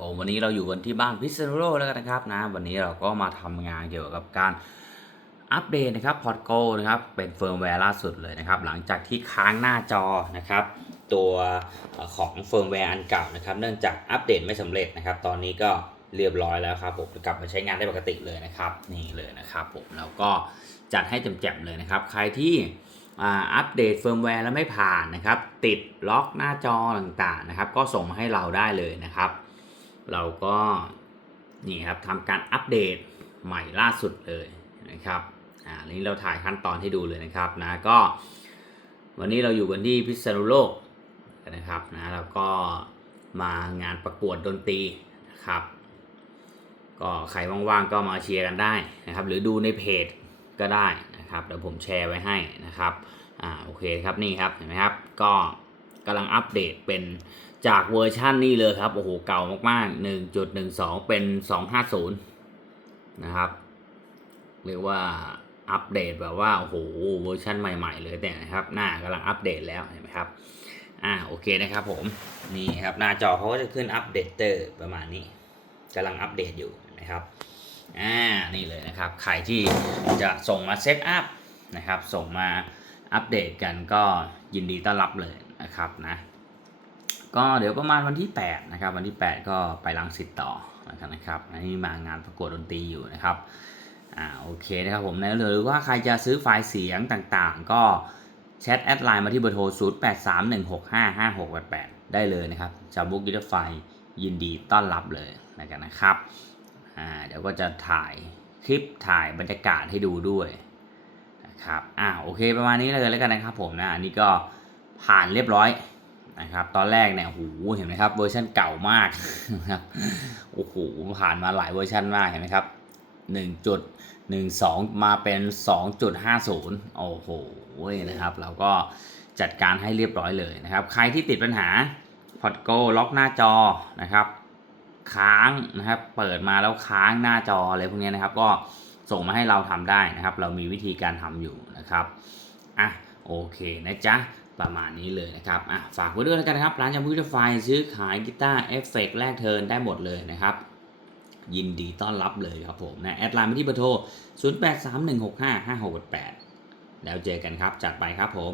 ผมวันนี้เราอยู่กันที่บ้านพิษณุโลกแล้วกันนะครับนะวันนี้เราก็มาทำงานเกี่ยวกับการอัปเดตนะครับพอร์ตโกนะครับเป็นเฟิร์มแวร์ล่าสุดเลยนะครับ หลังจากที่ค้างหน้าจอนะครับ ตัวของเฟิร์มแวร์อันเก่านะครับ เนื่องจากอัปเดตไม่สำเร็จนะครับ ตอนนี้ก็เรียบร้อยแล้วครับผมกลับมาใช้งานได้ปกติเลยนะครับ นี่เลยนะครับผมแล้วก็จัดให้แจ่มๆเลยนะครับ ใครที่อัปเดตเฟิร์มแวร์แล้วไม่ผ่านนะครับ ติดล็อกหน้าจอต่างๆนะครับ ก็ส่งมาให้เราได้เลยนะครับ เราก็นี่ครับทำการอัปเดตใหม่ล่าสุดเลยนะครับอ่าอันนี้เราถ่ายขั้นตอนให้ดูเลยนะครับนะก็ วันนี้เราอยู่กันที่พิษณุโลกนะครับนะแล้วก็มางานประกวดดนตรีนะครับ ก็ใครว่างๆก็มาเชียร์กันได้นะครับ หรือดูในเพจก็ได้นะครับเดี๋ยวผมแชร์ไว้ให้นะครับอ่าโอเคครับนี่ครับเห็นไหมครับก็กำลังอัปเดตเป็น จากเวอร์ชันนี้เลยครับโอ้โหเก่ามากๆ 1.12 เป็น 250 นะครับ เรียกว่าอัปเดตแบบว่าโอ้โหเวอร์ชันใหม่ๆเลยแต่นะครับ หน้ากำลังอัปเดตแล้วเห็นไหมครับอ่าโอเคนะครับผมนี่ครับหน้าจอเขาก็จะขึ้นอัปเดตเตอร์ประมาณนี้กำลังอัปเดตอยู่นะครับอ่านี่เลยนะครับใครที่จะส่งมาเซตอัพนะครับ ส่งมาอัปเดตกันก็ยินดีต้อนรับเลยนะครับนะ ก็เดี๋ยวประมาณวันที่ 8 นะครับ วันที่ 8 ก็ไปลังสิตต่อนะครับอันนี้มางานประกวดดนตรีอยู่นะครับอ่าโอเคนะครับผมนะหรือว่าใครจะซื้อไฟล์เสียงต่างๆ ก็แชทแอดไลน์มาที่เบอร์โทร 0 8 3 1 6 5 5 6 8 8 ได้เลยนะครับจาบุกกิทไฟยินดีต้อนรับเลยนะครับนะครับอ่าเดี๋ยวก็จะถ่ายคลิปถ่ายบรรยากาศให้ดูด้วยนะครับอ่าโอเคประมาณนี้เลยแล้วกันนะครับผมนะอันนี้ก็ผ่านเรียบร้อย นะครับ ตอนแรกเนี่ยโอ้โหเห็นไหมครับเวอร์ชันเก่ามากนะครับโอ้โหผ่านมาหลายเวอร์ชันมากเห็นไหมครับ1จุด12 มาเป็น 2.50 โอ้โหนะครับ เราก็จัดการให้เรียบร้อยเลยนะครับ ใครที่ติดปัญหาพอดโกล็อกหน้าจอนะครับ ค้างนะครับ เปิดมาแล้วค้างหน้าจออะไรพวกนี้นะครับ ก็ส่งมาให้เราทำได้นะครับ เรามีวิธีการทำอยู่นะครับ อะ โอเคนะจ๊ะ ประมาณนี้เลยนะครับอะฝากไว้ด้วยแล้วกันนะครับ ร้านจำพูดไฟซื้อขายกีตาร์เอฟเฟกต์แลกเทิร์นได้หมดเลยนะครับ ยินดีต้อนรับเลยครับผมนะแอดไลน์ไปที่เบอร์โทร 0831655688 แล้วเจอกันครับจัดไปครับผม